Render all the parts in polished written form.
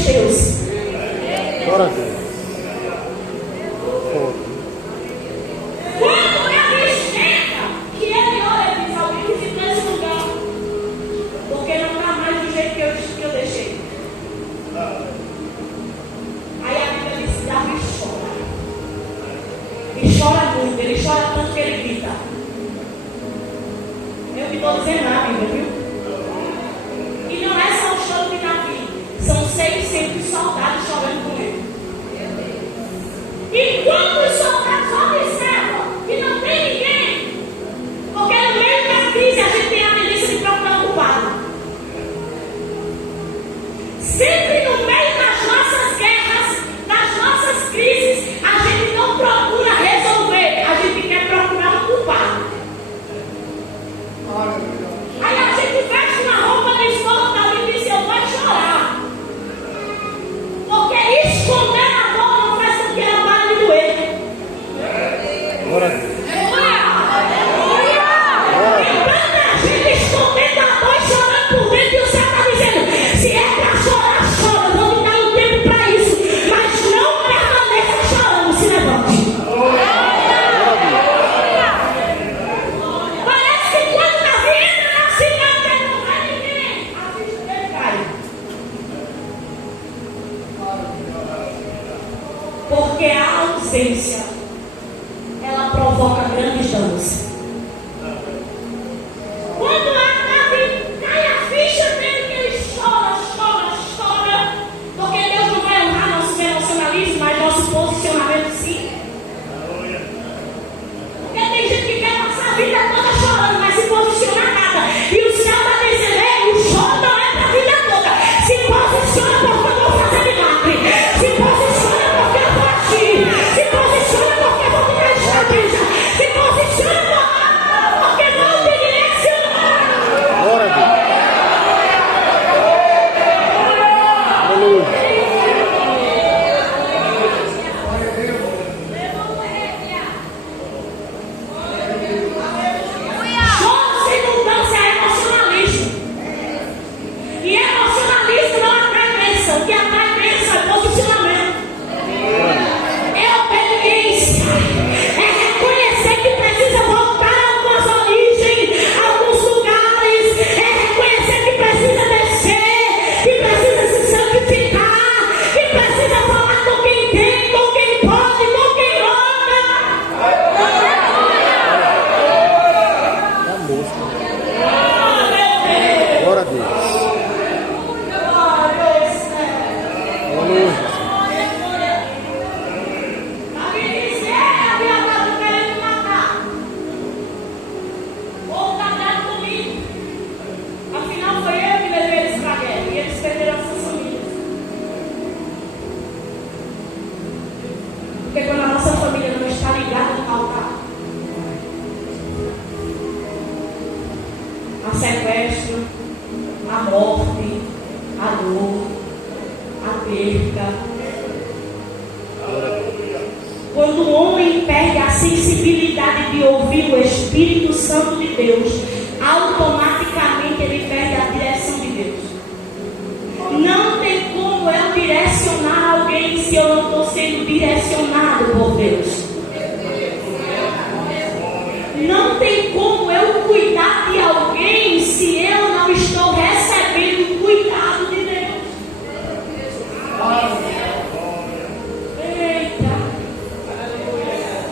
dos teus. Glória a Deus. Quando ele chega, que ele olha e diz: alguém que ficou nesse lugar, porque não está mais do jeito que eu deixei. Aí a Bíblia diz: Davi chora. E chora muito, ele chora tanto que ele grita. Eu não estou dizendo nada, viu? E não é só o choro de Davi, são 600 soldados chorando com ele. E quando os soldados observam que não tem ninguém, porque no meio da crise a gente tem a tendência de procurar culpado. Sempre no meio das nossas guerras, das nossas crises, a gente não procura resolver, a gente quer procurar um culpado. Aí a gente veste uma roupa de esforço e diz: eu vou chorar. Porque esconder a dor não faz com que ela pare de doer. Glória a Deus. A gente escondendo a dor e chorando por dentro, e o céu está dizendo: se é para chorar, chora. Eu vou me dar um tempo para isso. Mas não permaneça chorando, se levante. Parece que quando Davi entra na cidade, ele não vê ninguém. A vista dele cai. Porque a ausência, ela provoca grandes danos. Quando Davi cai a ficha dele, que ele chora, chora, chora, porque Deus não vai honrar nosso emocionalismo, mas nosso posicionamento sim. Porque tem gente que quer passar a vida toda chorando, mas se posicionar nada. E o céu está dizendo: ei, o choro não é para a vida toda. Se posiciona porque eu vou fazer milagre. Se posiciona porque eu vou agir. Se posiciona porque eu vou te dar estratégia. Se posiciona porque eu vou te direcionar. Glória a Deus. Aleluia. Choro sem mudança é emocionalismo. E emocionalismo não atrai bênção. O que atrai bênção é posicionamento. É obediência. É reconhecer que precisa voltar a algumas origens, a alguns lugares. É reconhecer que precisa descer, que precisa se santificar, que precisa falar com quem tem, com quem pode, com quem anda. É a música. Oh, meu Deus! Glória a Deus. Aleluia. Davi disse: havia estado querendo me matar. Ou está comigo. Afinal, foi eu que levei eles para a guerra. E eles perderam suas famílias. Porque quando a nossa família não está ligada no altar, a sequestro, a morte, a dor, a perda. Quando o homem perde a sensibilidade de ouvir o Espírito Santo de Deus, automaticamente ele perde a direção de Deus. Não tem como eu direcionar alguém se eu não estou sendo direcionado por Deus. Não tem como eu cuidar de alguém se eu não estou recebendo o cuidado de Deus. Eita!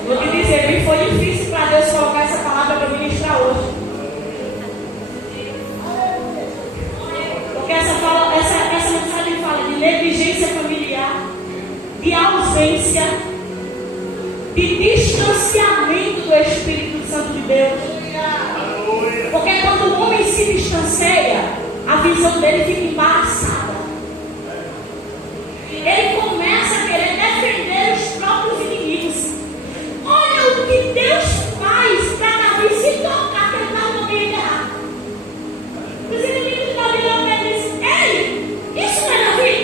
Vou te dizer, me foi difícil para Deus colocar essa palavra para ministrar hoje. Porque essa mensagem fala de negligência familiar, de ausência, de distanciamento do Espírito Santo de Deus. Porque quando o homem se distancia, a visão dele fica embaraçada. Ele começa a querer defender os próprios inimigos. Olha o que Deus faz para Davi se tocar que ele está no meio errado. Os inimigos de Davi não dizem: ei, isso não é Davi?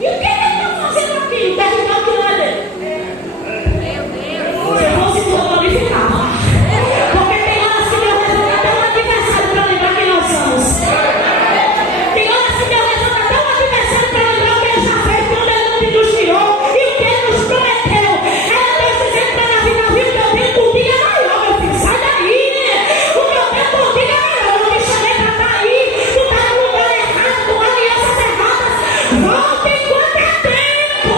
E o que ele está fazendo aqui? Perguntar o que não é dele. Se fosse tu, eu glorificava. Porque tem horas que Deus vai até um adversário para lembrar quem nós somos. Tem horas volta enquanto é tempo.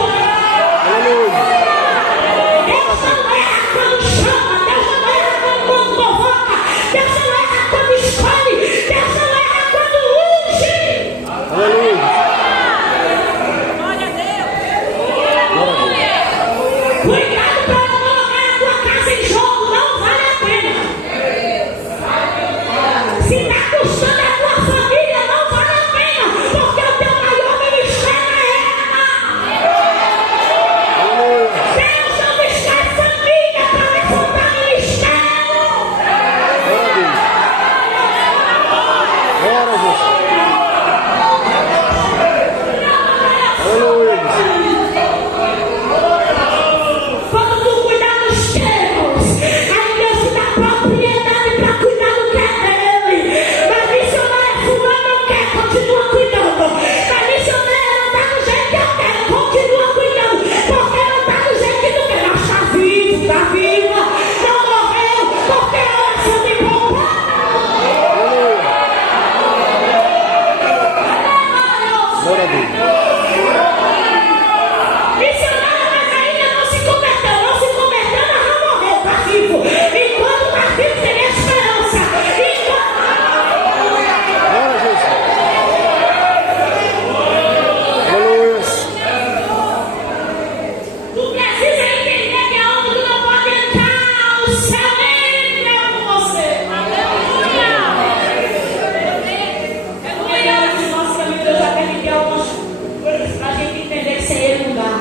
Deus não erra quando chama, Deus não erra quando convoca, Deus não erra quando escolhe, Deus não erra quando unge. Cuidado para não colocar a tua casa em jogo, não vale a pena. Se está custando a tua família, não vale a pena, porque o teu maior ministério é ela. Deus não esquece família para levantar ministério. Quando tu cuidar dos teus, aí Deus te dá propriedade para cuidar do que é dele. Mas missionário fulano não quer, continua cuidando. Mas missionário não está do jeito que eu quero, continua cuidando. Porque não está do jeito que tu quer. Mas está vivo, está viva, não morreu, porque a oração me poupa. Missionário, mas ainda não se converteu, mas já morreu, está vivo. Enquanto está vivo, tem esperança. Tu precisa entender que aonde tu não pode entrar, o céu entra com você. Aleluia! Nosso caminho, Deus já permitiu algumas coisas para a gente entender que sem Ele não dá.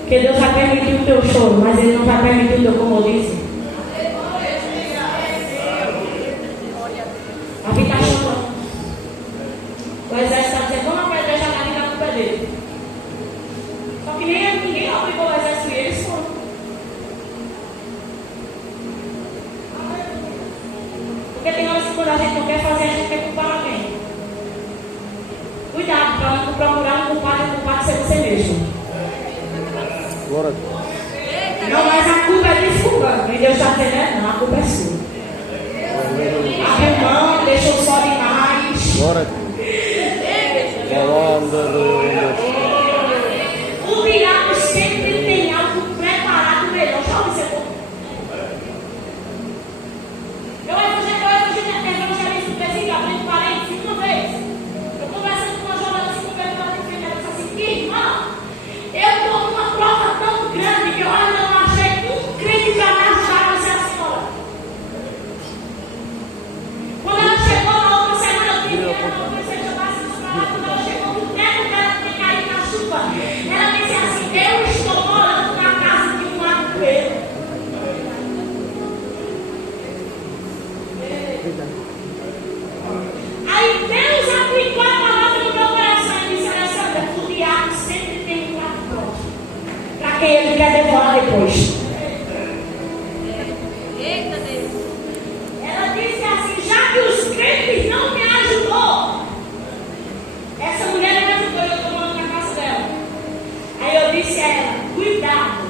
Porque Deus vai permitir o teu choro, mas Ele não vai permitir o teu comodismo. A vida está chorando. O exército está dizendo, vamos para a igreja, a vida não é dele. Só que ninguém obrigou o exército e eles foram. Porque tem horas que quando a gente não quer fazer, a gente quer culpar alguém. Cuidado para não procurar um culpado e culpado ser você mesmo. Não, mas a culpa é de fulano. E Deus está dizendo, não, a culpa é sua. Abriu mão, deixou só demais. O diabo sempre tem algo preparado melhor. Já ouviu isso? Eu evangelista do Brasil, abrindo parênteses uma vez. Eu conversando com uma jornalista que veio para defender, ela disse assim, irmã, eu estou numa prova tão grande que eu ainda não achei um crente para me ajudar a ser a senhora. Quando ela chegou na outra semana, eu disse, ela não precisa ajudar a senhora. Quando ela chegou no tempo dela que caiu na chuva, ela disse assim, eu estou morando na casa de um maconheiro. Aí Deus aplicou a palavra no meu coração e disse, Alessandra, o diabo sempre tem um prato pronto para quem ele quer devorar depois. Ela disse assim, já que os crentes não me ajudou, essa mulher me ajudou e eu estou morando na casa dela. Aí eu disse a ela, cuidado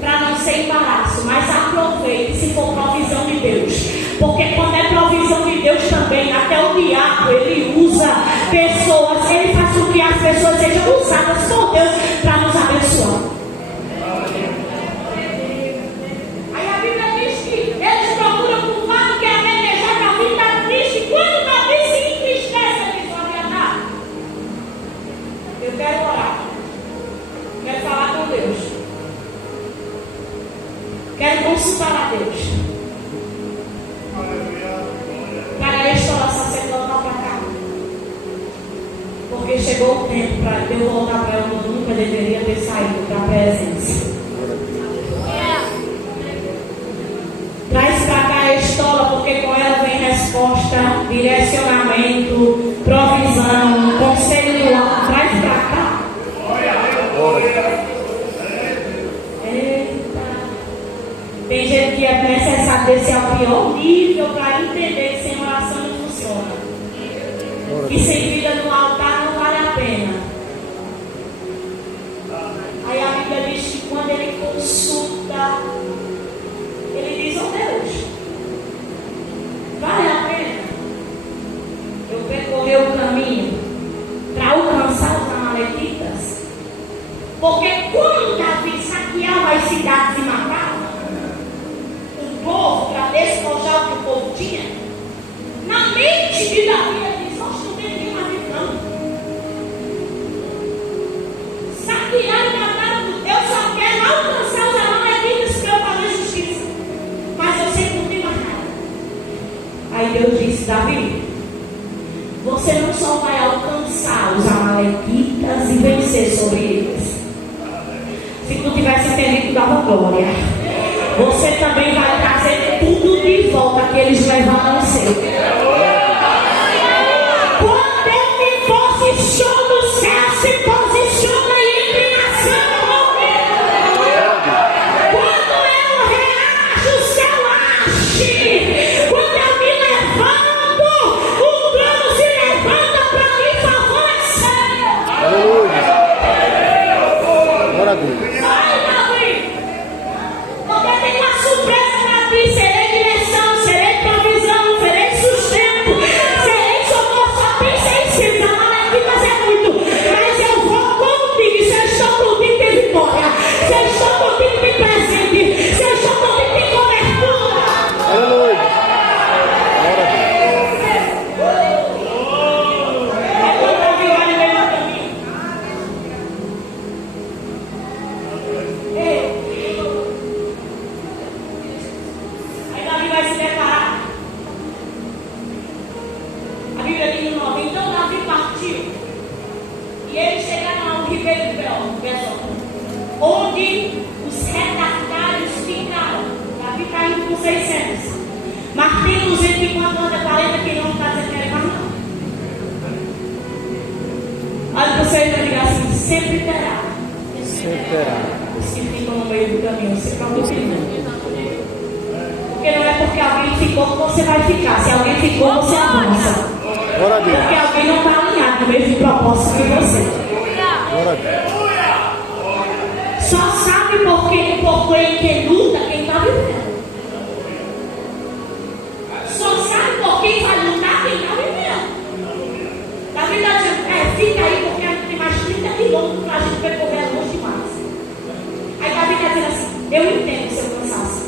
para não ser embaraço, mas aproveite se for provisão de Deus. Porque quando é provisão de Deus também, até o diabo, ele usa pessoas, ele faz com que as pessoas sejam usadas por Deus para nos abençoar. Aí a Bíblia diz que eles procuram culpado que é apedrejar, que a vida está triste. Quando está triste, se entristece, eles vão agradar. Eu quero orar. Quero falar com Deus. Quero consultar a Deus. Para esta oração ser voltar para cá. Porque chegou o tempo para eu voltar para onde eu nunca deveria ter saído, para a presença. Traz para cá a estola, porque com ela vem resposta, direcionamento, provisão, conselho do alto. Traz para cá. Eita. Tem gente que é necessário descer ao pior nível para entender que sem oração não funciona. Que sem vida no altar não vale a pena. Aí a Bíblia diz que quando ele consulta, ele diz, oh Deus, vale a pena. Davi, você não só vai alcançar os amalequitas e vencer sobre eles. Se tu tivesse entendido, dava glória. Você também vai trazer tudo de volta que eles levaram a ser. Quando eu me posiciono, o céu se posiciona e entra em ação. Quando eu reajo, o céu age. Quando eu me levanto, o trono se levanta para me favorecer. Aleluia. Glória a Deus. Porque tem uma surpresa para ti. Serei direção, serei provisão, serei sustento, serei socorro. Só tem 600, a malequitas é muito. Mas eu vou contigo. Se eu estou contigo, tem vitória. Se eu estou contigo, tem presente. Se eu estou contigo, tem cobertura. Aleluia. Glória a Deus. É quando eu vi o meio do caminho. Aí Davi vai se deparar. A Bíblia diz no 9: então Davi partiu. E eles chegaram ao ribeiro de Besor, onde os retardários ficaram. Davi está indo com 600. Mas tem 200 enquanto anda 40 que não está dizendo que é mais não. Olha para você e diga assim: sempre terá. Sempre terá. Os que ficam no meio do caminho, você preocupe não. Porque não é porque alguém ficou que você vai ficar. Se alguém ficou, você avança. Glória a Deus. Porque alguém não está alinhado no mesmo propósito que você. Glória a Deus. Só sabe por quem luta quem está vivendo. Só sabe por quem vai lutar quem está vivendo. Davi está dizendo: fica aí porque a gente tem mais 30 quilômetros para a gente percorrer longe demais. Aí Davi está dizendo assim: eu entendo o seu cansaço.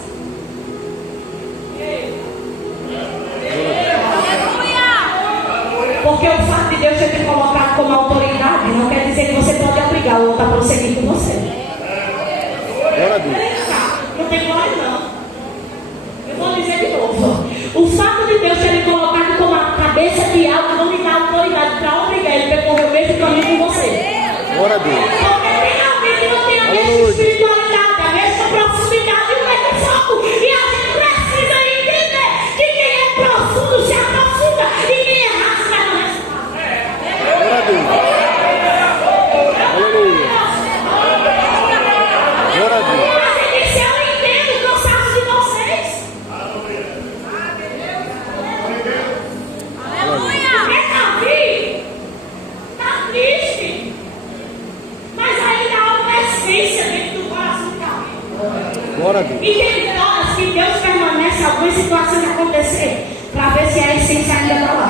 Porque o fato de Deus ter te colocado como autoridade não quer dizer que você pode obrigar o outro a prosseguir com você. Glória a Deus. Não tem glória não. Eu vou dizer de novo. O fato de Deus ter lhe colocado como a cabeça de algo não lhe dá autoridade para obrigar ele a percorrer o mesmo caminho com você. Glória a Deus. Porque tem alguém que não tem a mesma Aleluia. espiritualidade, a mesma proximidade e o mesmo foco. E a gente precisa entender que quem é profundo se aprofunda e quem é raso vai no resultado. Glória a Deus. Aleluia. Glória a Deus. Mas ele disse: eu entendo o cansaço de vocês. Porque Davi está triste, mas ainda há uma essência dentro do coração de Davi. Glória a Deus. E tem horas que Deus permanece algumas situações acontecer para ver se a essência ainda está lá.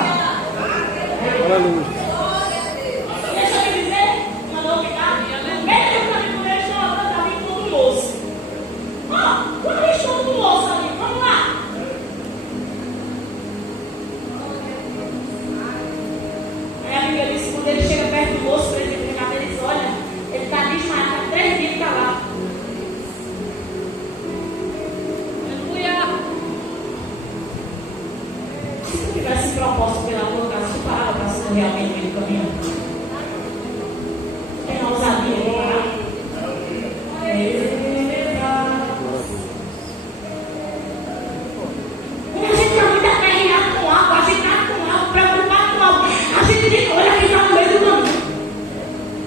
Aleluia. Deixa eu te dizer uma novidade. Mesmo quando eu estou andando ali com o moço. Quando eu estou com o moço ali, vamos lá. Aí a Bíblia diz que quando ele chega perto do moço, para ele entregar, ele diz: olha, ele está desmaiado, está 3 dias para lá. Se tu tivesse propósito pela tua casa, tu parava para se realmente no meio do caminho. Tem uma ousadia de parar. Quando a gente está muito aperreado com algo, agitado com algo, preocupado com algo, a gente diz: olha quem está no meio do caminho.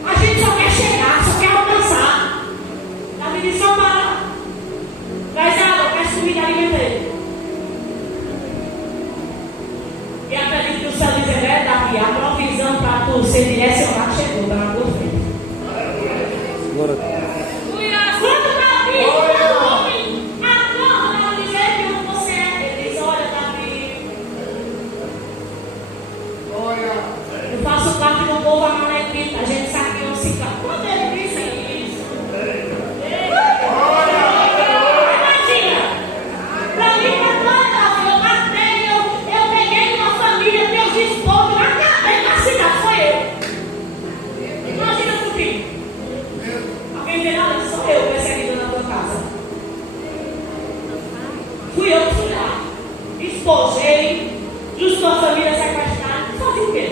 A gente só quer chegar, só quer alcançar. Davi disse: só para. Traz água, traz comida, alimenta ele. E acredito que o céu diz: Davi, a provisão para tu ser direcionado chegou, está na tua frente. Glória a Deus. Quando Davi falou: acorda, dizer que você é. Ele diz: olha, Davi, eu faço parte do povo amalequita. A gente sabe que não se faz. Quando ele disse isso, imagina, para mim, eu matei, eu peguei uma família, meus esposos, acabei na cidade, foi eu. Imagina comigo. Alguém famílias sequestradas. Fazia o quê?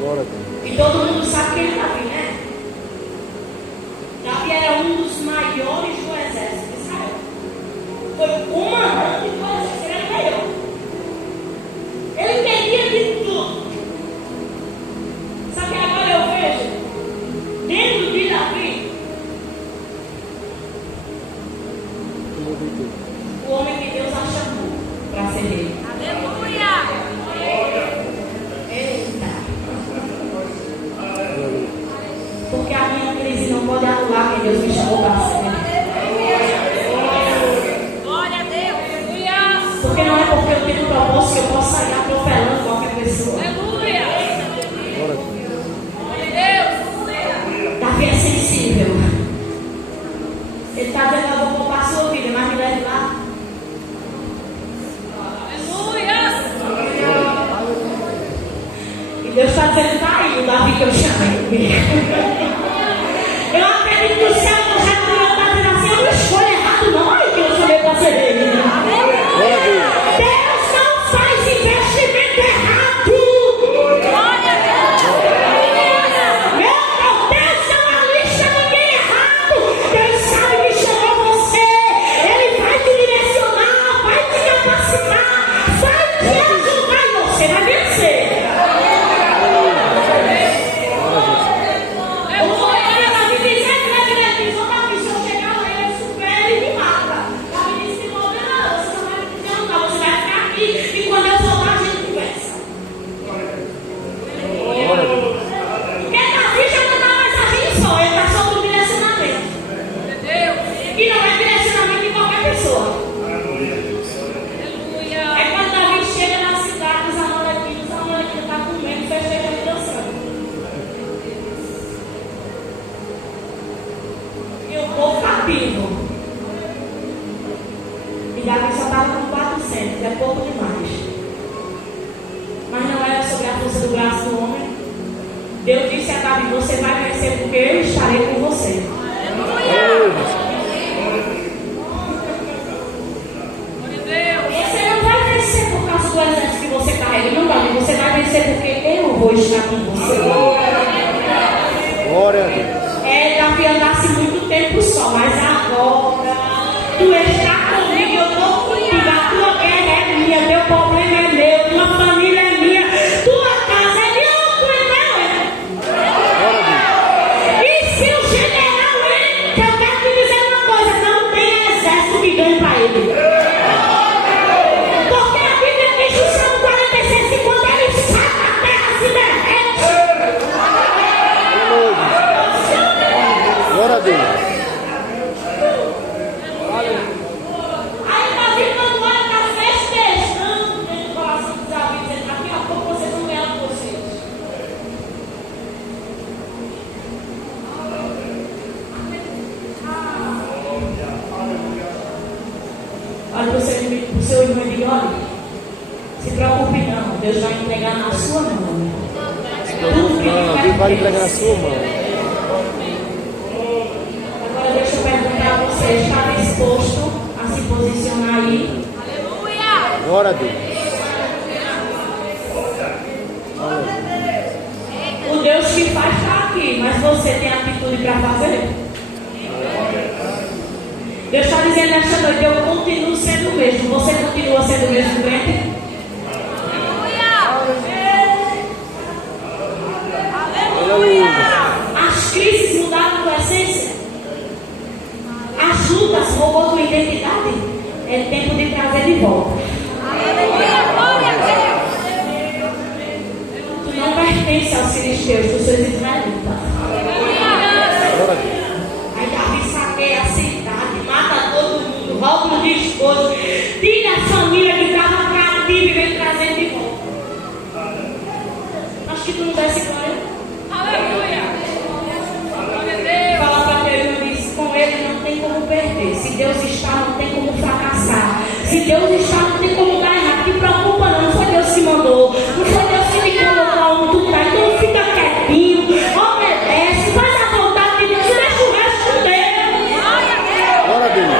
Glória a Deus. E todo mundo sabe quem é Davi, né? Davi era um dos maiores do exército de Israel. Foi o comandante do exército, ele era maior. Ele entendia de tudo. Sabe que agora eu vejo, dentro de Davi, o homem que Deus a chamou para ser rei. Aleluia! Eita! Porque a minha crise não pode anular quem Deus me chamou para ser. Glória a Deus! Porque não é porque eu tenho um propósito que eu posso sair atropelando qualquer pessoa. Aleluia! Glória a Deus. Davi é sensível. Ele está dizendo: eu vou poupar a sua vida, mas me leve lá. Aleluia! E Deus está dizendo: tá aí o Davi que eu chamei. Eu acredito que o céu já está dizendo assim: eu não escolho errado, não. Aí que eu chamei para ser rei. Glória a Deus. Deus não faz investimento errado. Glória a Deus! Meu Deus não alista ninguém errado. Deus sabe que chamou você. Ele vai te direcionar, vai te capacitar, vai te ajudar e você vai vencer. O Moisés vai me dizer que ele diz: ô Davi, se eu chegar lá, ele supera e me mata. Davi disse: não, você não vai me dizer não, você vai ficar aqui e quando eu voltar a gente conversa. Glória a Deus. Porque Davi já não está mais agindo só, ele está sob o direcionamento. E não é direcionamento de qualquer pessoa. Aí quando Davi chega na cidade, os amalequitas estão comendo, festejando e dançando. E o povo cativo. E Davi só estava com 400, é pouco demais. Mas não era sobre a força do braço do homem. Deus disse a Davi: você vai vencer porque eu estarei com você. Você não vai vencer por causa do exército que você carrega. Não, Davi, você vai vencer porque eu vou estar com você. Glória a Deus. Davi andasse muito tempo só, mas agora tu está comigo, eu estou contigo. A tua guerra é minha, meu problema é meu, tua família é minha, tua casa é minha, eu cuido dela. E se o general entra, eu quero te dizer uma coisa: não tem exército que ganhe para ele. Porque a Bíblia diz no Salmo 46 que quando ele sai da terra se derrete. Glória a Deus. Aí Davi, quando olha, está festejando dentro do coração de Davi, dizendo: daqui a pouco vocês vão ganhar com vocês. Olha para o seu irmão e diga: olha, se preocupe não, Deus vai entregar na sua mão. Não, Deus vai entregar na sua mão. Agora deixa eu perguntar a você: está disposto a se posicionar aí? Aleluia! Glória a Deus. O Deus que faz está aqui, mas você tem atitude para fazer? Deus está dizendo nesta noite: eu continuo sendo o mesmo. Você continua sendo o mesmo crente? Aleluia! As crises mudaram tua essência? As lutas roubou tua identidade? É tempo de trazer de volta. Aleluia! Glória a Tu não pertence aos filisteus, tu sois israelita. Glória a Deus. Aí Davi saqueia a cidade, mata todo mundo, rouba os esposos, tira a família que estava cativa e vem trazendo de volta. Acho que tu não desce glória. Aleluia! Glória a Deus! Fala para teu irmão e diz: com ele não tem como perder. Se Deus está, não tem como fracassar. Se Deus está, não tem como dar errado. Te preocupa não, não foi Deus que mandou. Não foi Deus que me colocou onde tu está. Então fica quietinho, obedece, faz a vontade de Deus e deixa o resto com Deus. Glória a Deus! Glória a Deus.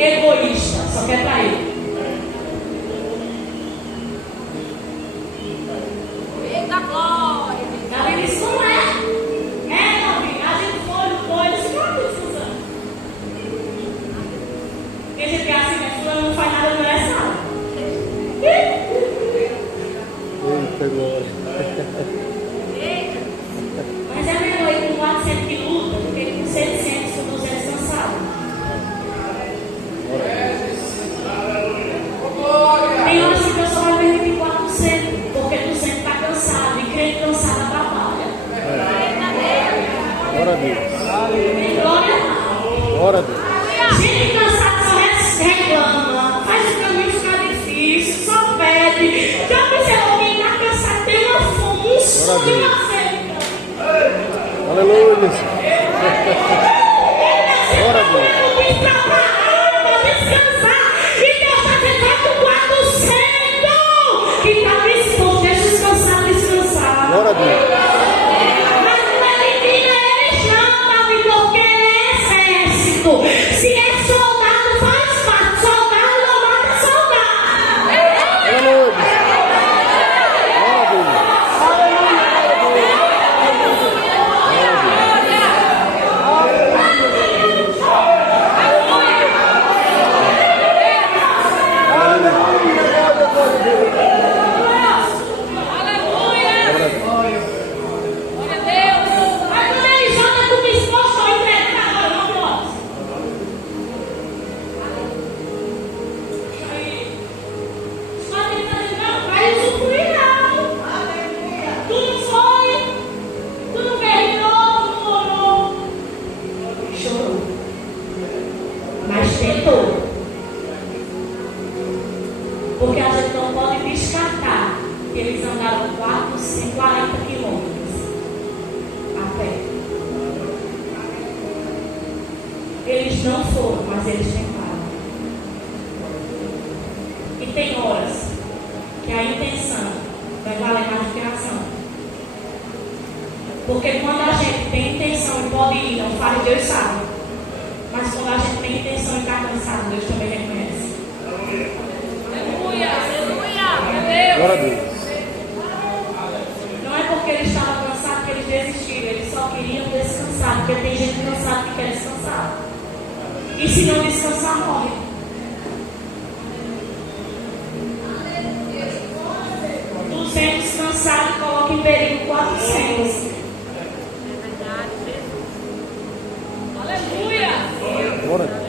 egoísta, só quer pra ele. Eita glória! Davi disse, não é? É, Davi, a gente foi, ele disse, não, descansando. E a gente quer assim, mas fulano não faz nada, não é sábado. Eita glória. Mas é melhor ir com 400 que luta do que com 700 com 200 cansados. Tem horas que o pessoal vai permitir 400, porque 200 está cansado e crente cansado atrapalha. Glória a Deus. Glória a Deus. Gente cansada só reclama, faz o caminho ficar difícil, só pede. Já pensou, alguém está cansado, tem uma fome, um sonho, uma sede. Aleluia. Glória a Deus. Descansar. E Deus está dizendo 400 que está disposto, deixa descansar, descansar. Glória a Deus. Mas não é mentira, ele chama, porque é exército. Se é soldado, faz parte. Soldado não mata soldado. Aleluia. Glória a Deus. Mas quando ele joga, tu me exposto ao entregar, não posso. Aí, só que ele está dizendo, não, vai usufruir não. Tu não foi, tu não perdoou, tu não orou. Chorou. Mas tentou. Porque a gente não pode descartar que eles andaram 440 quilômetros a pé. Eles não foram, mas eles tentaram. E tem horas que a intenção vai valer mais do que a ação. Porque quando a gente tem intenção e pode ir, não faz, Deus sabe. Mas quando a gente tem intenção e está cansado, Deus também reconhece. Aleluia! Glória a Deus. Não é porque eles estavam cansados que eles desistiram, eles só queriam descansar, porque tem gente cansada que quer descansar. E se não descansar, morre. Cansados coloca em perigo 400. Aleluia! Glória a Deus.